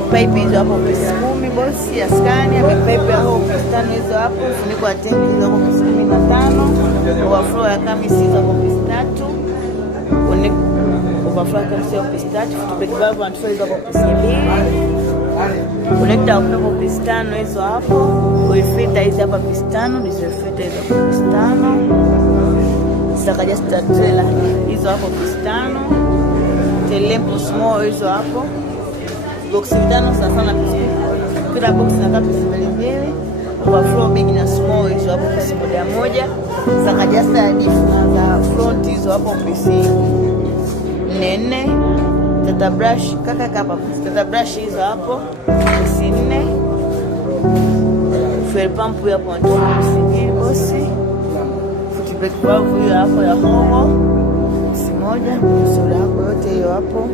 Back pipe hizo hapo pesi 10 bosi ya Scania. Back pipe hapo pesi 5 hizo hapo. Funiko wa tanki hizo hapo pesi 15. Overflow ya kamisi hizo hapo pesi 3. Overflow ya kamisi hapo pesi 3. Footbrake valve and hizo hapo pesi 2. Connector wa upepo pesi 5 hizo hapo. Oil filter hizo hapa pesi 5. Diesel filter hizo hapo pesi 5. Saka just trailer hizo hapo pesi 5. Telempo small hizo hapo. Box 5 sana kila box na pesi 2. Overflow big na small hizo hapo pesi 1. Saka just ya diff na front hizo hapo pesi 4. Tata brush kaka kapa tata brush hizo hapo pesi 4. Fuel pump hapo pesi 2 bosi. Footbrake valve hiyo hapo ya homo pesi 1. Sura hapo yote hiyo hapo.